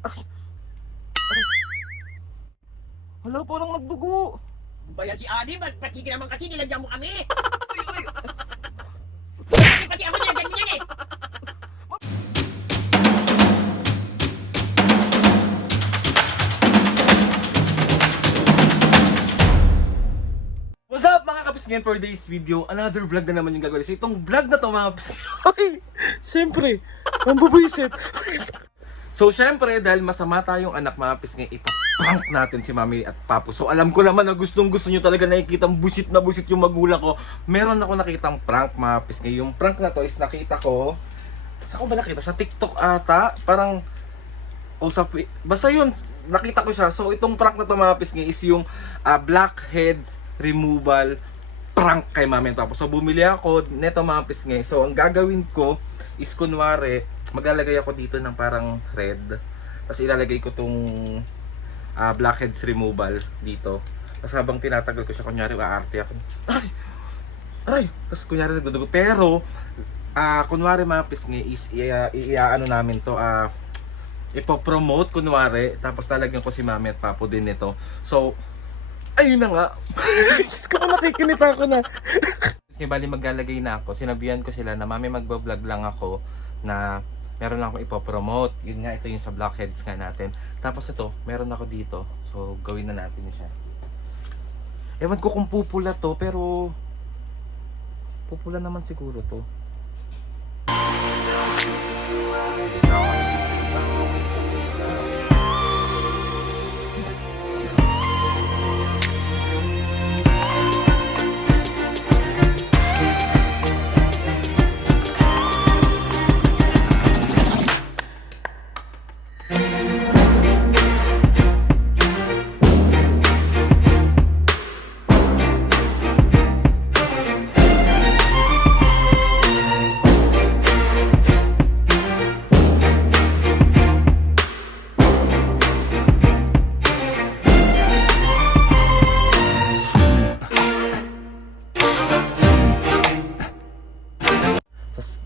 Hala, parang nagdugo. Bayan si Adi, pati naman kasi nilagyan mo kami. Uy, uy. Kasi pati ako nilagyan mo yan eh. What's up mga kapisngin, for today's video, another vlog na naman yung gagawin. So itong vlog na to mga kapisngin, ay, syempre, ang bubisit. So syempre, dahil masama tayong anak mga kapisngin, ipaprank natin si Mami at Papu. So alam ko naman na gustong gusto nyo talaga nakikita busit na busit yung magulang ko. Meron ako nakitang prank mga kapisngin. Yung prank na to is nakita ko, saan ko ba nakita? Sa TikTok ata, parang, o sa, basta yun, nakita ko siya. So itong prank na to mga kapisngin is yung blackheads removal prank kay Mami tapos. So bumili ako neto mga pisngay. So ang gagawin ko is kunwari maglalagay ako dito ng parang red. Tapos ilalagay ko tong blackheads removal dito. Tapos habang tinatagal ko siya, kunyari aarte ako. Ay! Tapos kunyari nagdudugo. Pero kunwari mga pisngay is ano namin to ipopromote kunwari. Tapos lalagyan ko si Mami at Papo din nito. So ayun na nga. Diyos ko, nakikinita ako na. Kasi bali maglalagay na ako. Sinabihan ko sila na Mami magbablog lang ako na meron lang akong ipopromote. Yun nga, ito yung sa blackheads nga natin. Tapos ito, meron ako dito. So gawin na natin siya. Ewan ko kung pupula to, pero pupula naman siguro to.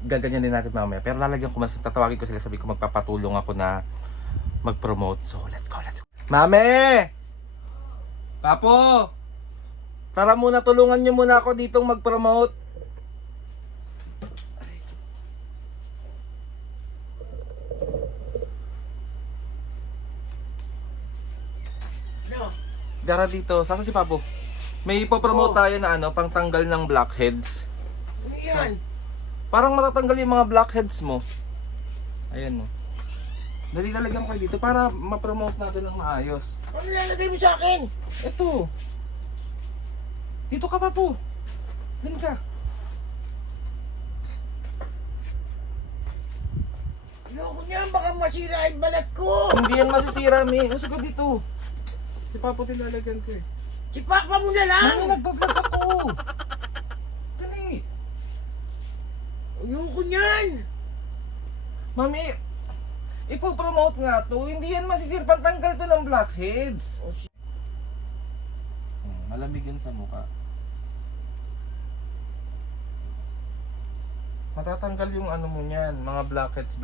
Gaganyan din natin mamaya. Pero lalagyan ko, mas tatawagin ko sila, sabi ko magpapatulong ako na mag-promote. So let's go, let's go. Mami! Papo! Tara muna, tulungan nyo muna ako ditong mag-promote. No. Dara dito, saan si Papo? May ipopromote tayo na pang tanggal ng blackheads. Ano yan? Parang matatanggal yung mga blackheads mo. Ayan no. Dali, lalagyan ko kayo dito para ma-promote natin ng maayos. Ano lalagay mo sa akin? Ito. Dito ka pa po. Din ka. Loko niyan, baka masira yung balat ko. Hindi yan masisira, Mi. Gusto ko dito. Si Papo din lalagyan ko eh. Si Papa mo na lang. Mami, nagbablog ako. Dali. Ayoko niyan. Mami, ipopromote nga to. Hindi yan masisira. Pantanggal to ng blackheads. Malamig yan sa mukha. Matatanggal yung ano mo niyan, mga blackheads.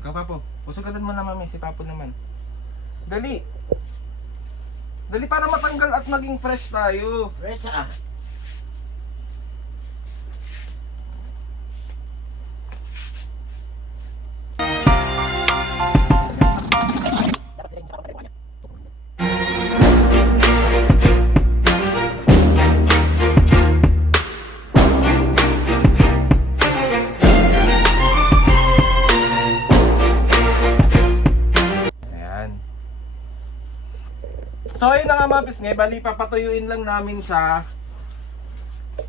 Ikaw, Papo. Usugadan mo na, Mami. Si Papo naman. Dali. Dali para matanggal at maging fresh tayo. Resa. So ayun na nga mga pisngay, bali papatuyuin lang namin siya.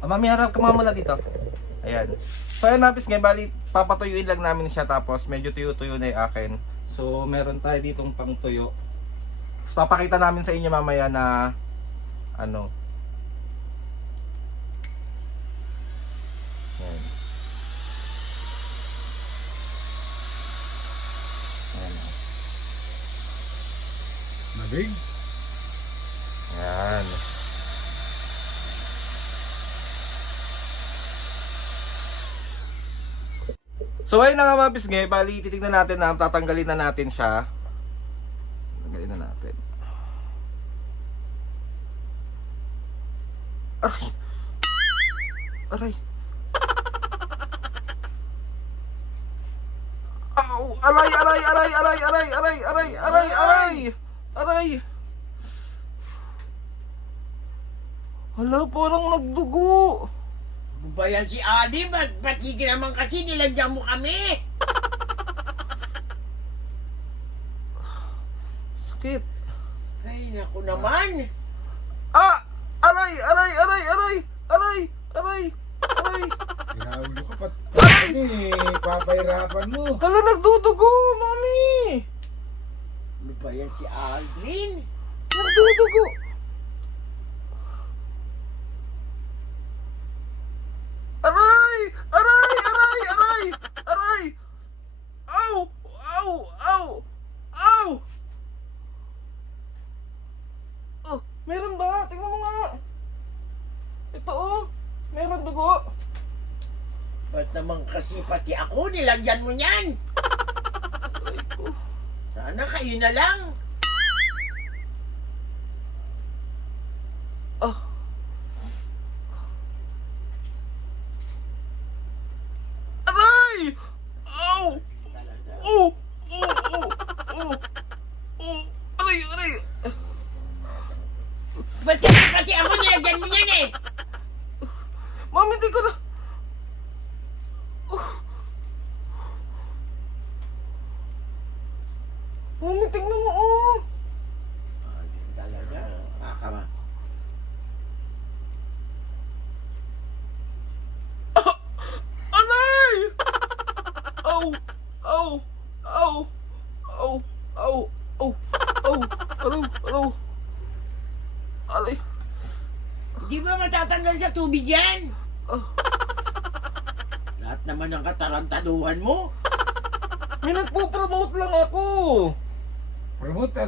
Mami, harap ka muna dito. Ayan. So ayun mga pisngay, bali papatuyuin lang namin siya, tapos medyo tuyo-tuyo na yung akin. So meron tayo ditong pang tuyo. Tapos papakita namin sa inyo mamaya na ano. Ayan. Nabig? Yan. So ayun na nga mga pisngi, bali titignan natin na tatanggalin na natin siya. Tanggalin na natin. Aray! Aray! Ow! Aray! Aray! Aray! Aray! Aray! Aray! Aray! Aray! Aray! Aray! Hala, parang nagdugo. Ano ba yan si Ali? Ba't hindi naman kasi nilagyan mo kami? Sakit. Ay, naku naman. Ah! Aray! Aray! Aray! Aray! Aray! Aray! Aray! Pinaulo ka pat. Aray! Papahirapan mo. Hala, nagdudugo, mami! Ano ba yan si Aldrin? Nagdudugo. Aray! Aray! Aray! Aray! Aray! Ow! Ow! Ow! Ow! Oh, meron ba? Tingnan mo nga. Ito oh. Meron dugo. Ba't naman kasi pati ako nilagyan mo niyan? Aray ko. Sana kayo na lang. Ah. Aray! Ow! Oh! Oh! Oh! Oh! Oh! Aray! Aray! Ba't kasi pati ako nilagyan mo niyan eh? Mami, hindi ko na... Mami, tingnan mo, oh! Aldrin talaga. Kakama. Aray! Ow! Ow! Ow! Ow! Ow! Ow! Ow! Araw! Araw! Aray! Hindi ba matatanggal sa tubig yan? Ah! Lahat naman ng katarantaduhan mo. May nagpo-promote lang ako! Promote,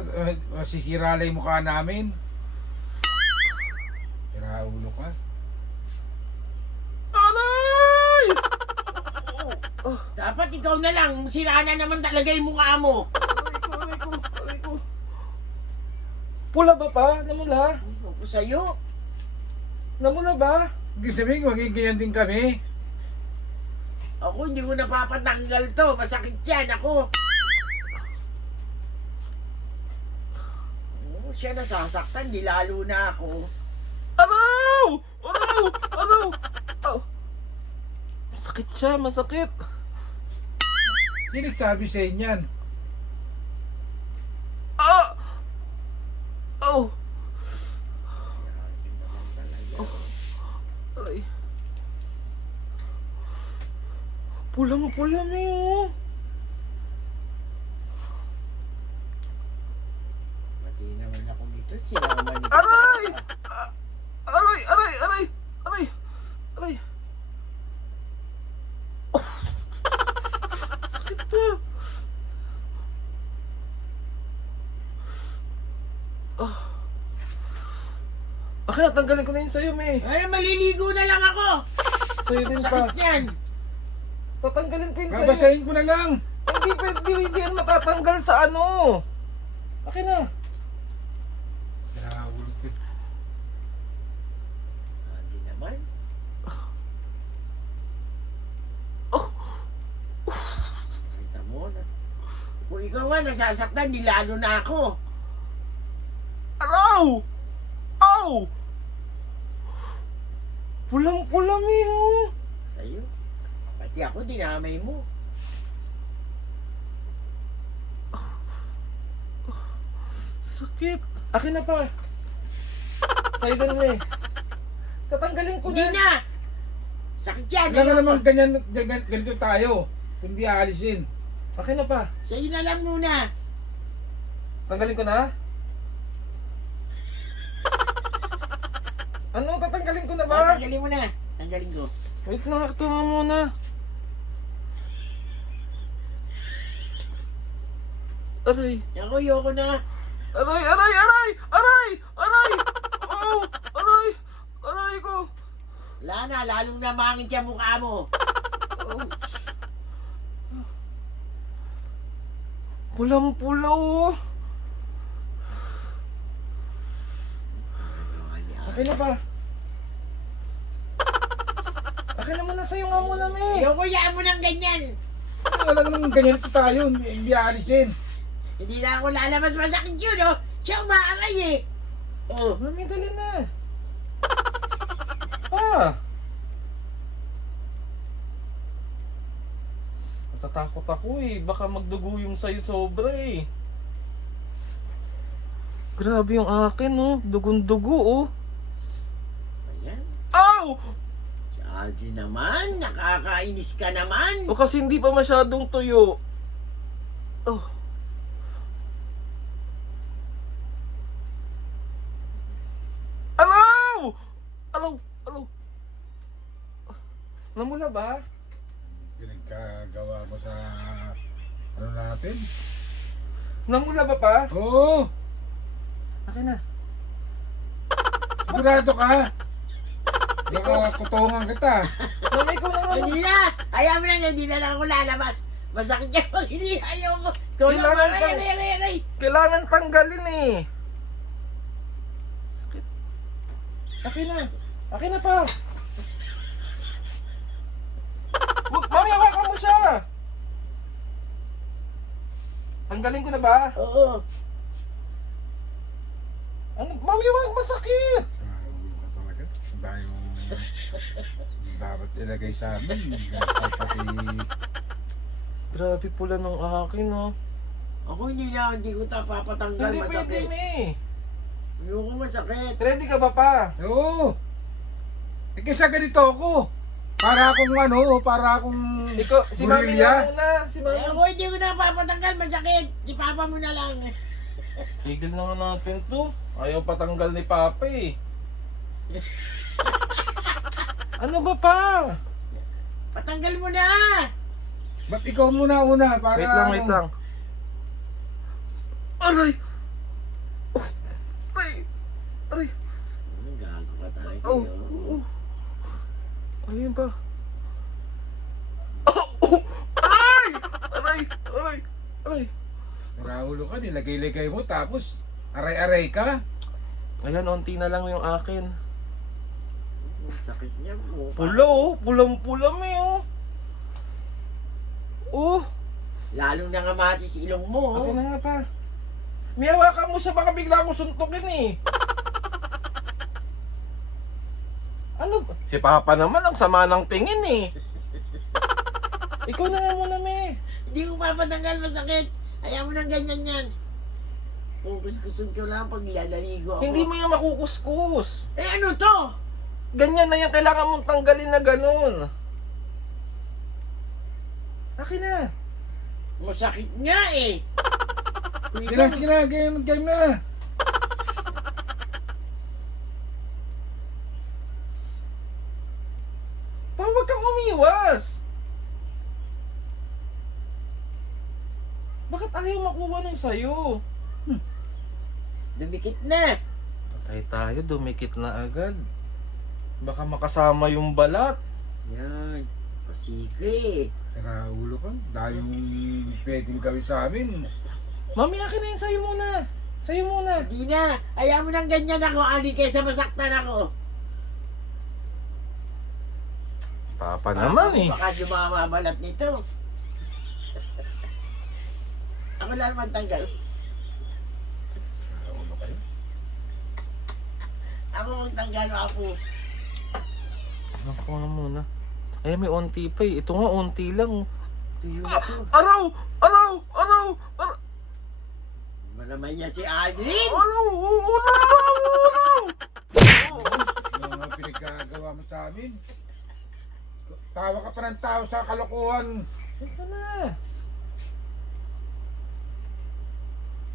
masisira lang yung mukha namin. Pinaulo ka. Aray! Oh! Dapat ikaw na lang. Sira na naman talaga yung mukha mo. Aray ko! Aray ko! Aray ko! Pula ba pa? Namula? Ano ko sa'yo? Namula ba? Hindi sabihin, maging ganyan din kami. Ako hindi ko napapatanggal to. Masakit yan ako. Oh, siya nasasaktan. Di lalo na ako. Araw! Araw! Araw! Aw! Masakit siya, masakit. Hindi nagsabi sa inyan. Ah! Aw! Aray. Pulang-pula na yun. Mati naman ako dito. Sinama nito. Aray! Aray! Aray! Aray! Aray! Aray! Oh! Sakit pa! Ah. Akin, natanggalin ko na yun sa'yo, May. Ay, maliligo na lang ako. Sa'yo din pa. Sakit yan. Tatanggalin ko yun sa'yo. Babasahin ko na lang. Hindi pwede, hindi yan matatanggal sa ano. Akin na. Pinaulo ka. Hindi naman. Kita mo na. Kung ikaw nga nasasaktan, di lalo na ako. Araw! Aw! Pulang-pula, May, oh. Sa'yo. Pati ako, dinamay mo. Sakit. Akin na pa. Sa'yo din, May. Tatanggalin ko Hindi na. na. Sakit yan. Wala ka Ayoko. naman ganyan, ganito tayo. Hindi aalisin. Akin na pa. Sa'yo na lang muna. Tanggalin ko na? Ano? Tatanggalin ko na ba? Tanggalin mo na. Tanggalin ko. Wait lang, ito nga muna. Aray. Ako, ayoko na. Aray, aray, aray! Aray! Aray! Oh! Aray! Aray ko! Wala na, lalong namangin siya mukha mo. Ouch! Pulang-pula oh! Akin na pa. Akin naman na sa'yo nga muna, me. Ayoko yan mo ng ganyan. Wala namang ganyan ito tayo. Hindi aalisin. Hindi na ako lalabas, masakit yun, oh. Siya umaaray eh. Oh. Mami, dali na. Pa! Natatakot ako eh. Baka magdugo yung sa'yo sobra eh. Grabe yung akin oh. Dugon-dugo oh. Ayan. Ow! Si Algie naman, nakakainis ka naman. O kasi hindi pa masyadong tuyo. Oh. Alaw! Alaw! Alaw! Namula ba? Pinagkagawa mo sa ano natin? Namula ba pa? Oo! Akin na. Sigurado ka? Nakakutungan kita. Mami ko na naman. Hindi na. Ayaw mo na, hindi na lang ako lalabas. Masakit yan pag hindi ayaw ko. Tulong mo, Kailangan aray, aray, aray, aray. Kailangan tanggalin eh. Sakit. Akin na. Akin na pa. Mami, hawakan mo siya. Tanggalin ko na ba? Oo. Ano? Mami, wag masakit. Ulo ka talaga. Ang dami mong dapat ilagay sa amin. Pati Grabe pula ng akin oh. Ako hindi na, hindi ko papatanggal, Hindi pwede masakit. me. Ayoko masakit. Ready ka ba pa? oo! Eh kaysa ganito ako. Para akong Ikaw, si Mami Burilya? na muna. Si Mami. Ako hindi ko na papatanggal, masakit. Si Papa mo na lang. Tigil na nga natin to. Ayaw patanggal ni Papa eh. Ano ba pa? Patanggal mo na. Ba't ikaw muna una? Para Wait lang. Aray! Oh, aray! Aray! Gago ka talaga. Oh! yun. Ayun pa. Oh! Oh! Aray! Aray! Aray! Aray! Raulo ka, nilagay-lagay mo tapos aray-aray ka. Ayan, onti na lang yung akin. Ang sakit niya mo. Pula oh! Pulang-pula may oh! Oh! Lalong nangamatis ilong mo. Akin na nga pa. May hawakan mo siya, baka bigla akong suntukin eh. Ano ba? Si Papa naman ang sama ng tingin eh. Ikaw na nga muna, me. Hindi ko papatanggal, masakit. Ayaw mo ng ganyan yan. Kukus-kusun ko lang pag nilalaligo ako. Hindi mo yung makukuskus. Eh ano to? Ganyan na yung kailangan mong tanggalin na ganun. Akin na. Masakit nga eh. Kung Sige na, ikaw- sige na, game na. Huwag kang umiwas. Bakit ayaw makuha nung sayo? Dumikit na. Patay tayo, dumikit na agad. Baka makasama yung balat. Yan. Sige. Raulo ka, dahil mong pwedeng gawin sa amin. Mami, akin na yung sayo muna. Sayo muna. Hindi na. Ayaw mo ng ganyan ako. Ali kaysa masaktan ako. Papa naman eh. Baka dumamabalat nito. Ako lang naman tanggal. Raulo kayo. Ako magtanggal ako. Ako nga muna. Ay, may onti pa eh. Ito nga, onti lang. Tuyo Ah, ito. araw! Araw! Araw! Araw! Malaman niya si Aldrin. Araw! Araw! Ano nga pinagkagawa mo sa amin? Tawa ka pa ng tao sa kalokohan. Ito na.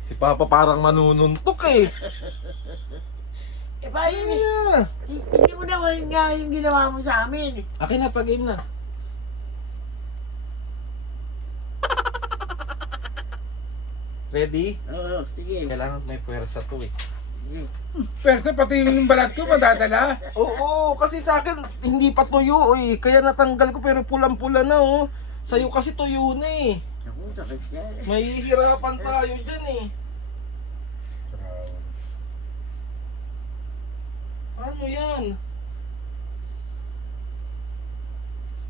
Si Papa parang manununtok eh. Eh, paano Ano yun? na? Hindi mo naman nga yung ginawa mo sa amin. Akin na, pag-game na. Ready? Oo, sige. Kailangan may puwersa to eh. Sige. Pero pati yung balat ko madadala. Oo, kasi sa akin hindi pa tuyo eh. Kaya natanggal ko pero pulang-pula na oh. Sa'yo kasi tuyo na eh. Ako, sakit yan. Mahihirapan tayo dyan eh. Ano yan?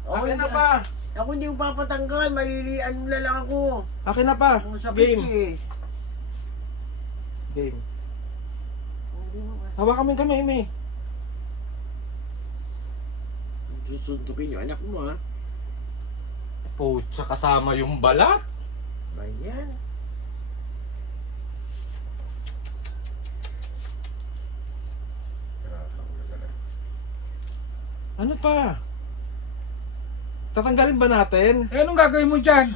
Akin na pa! Ako hindi ko papatanggal, malilian mo lang ako. Akin na pa! Ako sakit Game! eh. Game. Hindi mo ba? Hawakan mo yung kamay, May. Susuntukin yung anak mo ha. Pucha, kasama yung balat. Ba yan? Ano pa? Tatanggalin ba natin? Eh, anong gagawin mo dyan?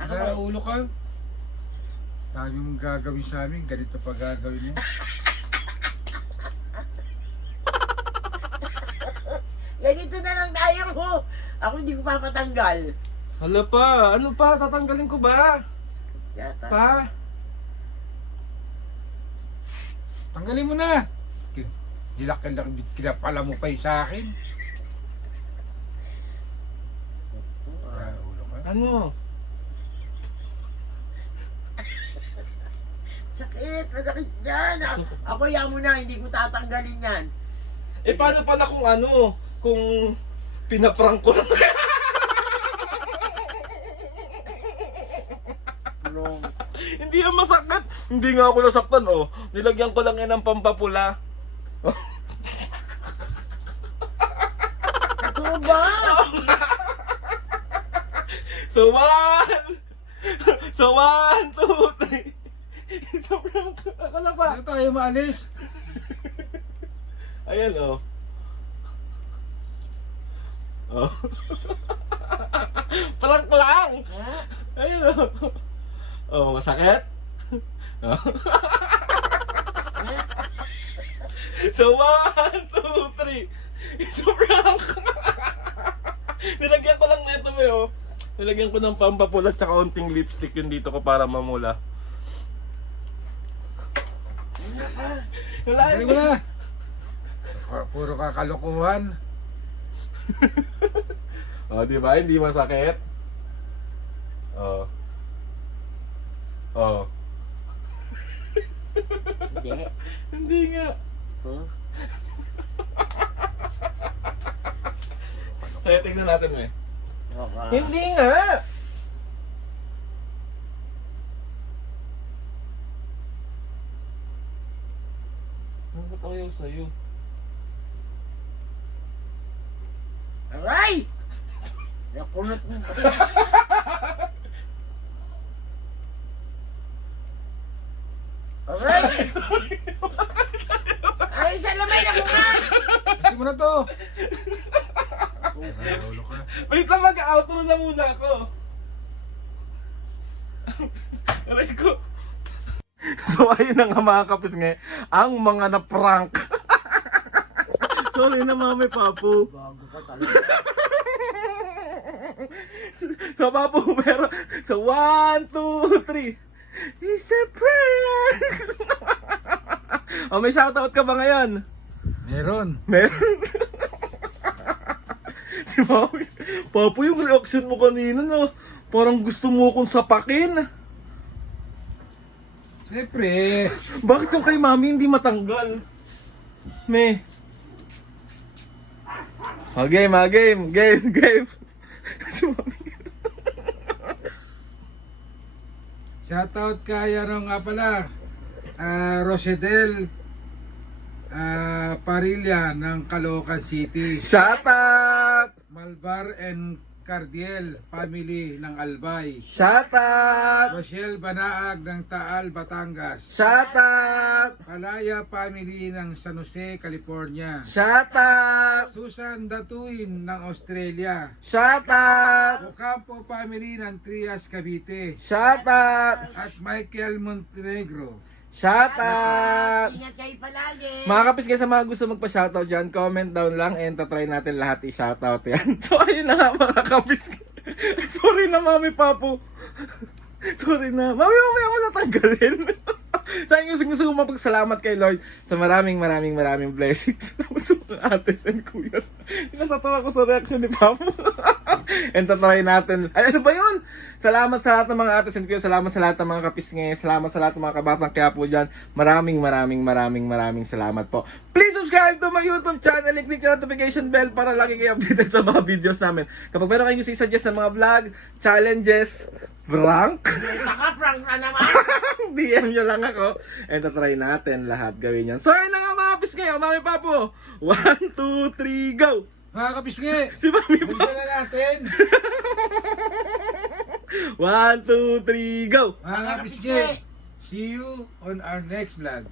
Ako, Ulo ka? Dami mong gagawin sa amin, ganito pa gagawin mo. ganito na lang tayo mo. Ako hindi ko papatanggal. Hala pa, ano pa? Tatanggalin ko ba? Yata. Pa? Tanggalin mo na! Hilak-hilak, kinapala mo pa yung sa akin. Ulo ka? Ano? Sakit, masakit yan. Ako yan mo na, hindi ko tatanggalin yan. Eh paano pala kung ano? Kung pinaprank ko lang. Wrong. Hindi yan masakit. Hindi nga ako nasaktan oh. Nilagyan ko lang yan ng pampapula. Totoo ba? So one, two, three. Sobrang akala pa. Ano tayo maalis? Ayan oh. Oh. Prank lang. Ha? Ayan oh. Oh, masakit? Oh. So one, two, three. It's a prank. Nilagyan ko lang neto mo oh. Nilagyan ko ng pampapula at kaunting lipstick yun dito ko para mamula. Wala. Tanggalin mo na! Puro kakalokohan. Oh, di ba? Hindi masakit. Oh. Oh. Hindi. Hindi nga. Huh? Kaya tingnan natin eh. Okay. Hindi nga. Ano ba tayo sa'yo? Aray! Nakunot mo. Aray! Ay, salamay na ko nga! Kasi mo na to! Ulo ka. Wait lang, mag-outro na muna ako. Aray ko. So ayun na nga mga kapis nga, ang mga na-prank. Sorry na mami papu. Bago ka talaga. So papu, pero so 1, 2, 3. It's a prank! Oh, may shoutout ka ba ngayon? Meron. Meron. Si Mami, Papu, yung reaction mo kanina na parang gusto mo akong sapakin. Siyempre. Bakit yung kay Mami hindi matanggal? Me. Oh, game. Si Mami. Shoutout kay ano nga pala. Rosedel Parilla ng Caloocan City. Shoutout! Malvar and Cardiel family ng Albay. Shoutout! Rochelle Banaag ng Taal, Batangas. Shoutout! Palaya family ng San Jose, California. Shoutout! Susan Datuin ng Australia. Shoutout! Ocampo family ng Trias, Cavite. Shoutout! At Michael Montenegro. Shoutout! Ingat kayo palagi. Mga kapis guys, sa mga gusto magpa-shoutout dyan, comment down lang and tatry natin lahat i-shoutout yan. So ayun na nga mga kapis. Sorry na Mami Papu. Sorry na. Mamaya mo natanggalin. Sa akin gusto ko mapagsalamat kay Lord sa maraming blessings. Salamat sa mga ates and kuyas. Natatawa ko sa reaction ni Papa. And tatry natin. Ay, ano ba yun? Salamat sa lahat ng mga ates and kuyas. Salamat sa lahat ng mga kapisnge. Salamat sa lahat ng mga kabatang kaya po dyan. Maraming salamat po. Please subscribe to my YouTube channel and click yung notification bell para lagi kayo updated sa mga videos namin. Kapag meron kayong suggest ng mga vlog, challenges, prank, Naka-prank na naman. DM nyo lang ako. And tatry natin lahat gawin yan. So ayun na nga mga kapis ngayon, Mami Papo. 1, 2, 3, go! Mga kapisngi, Si Mami balikan Papo. na natin. 1, 2, 3, go! Mga kapisngi, see you on our next vlog.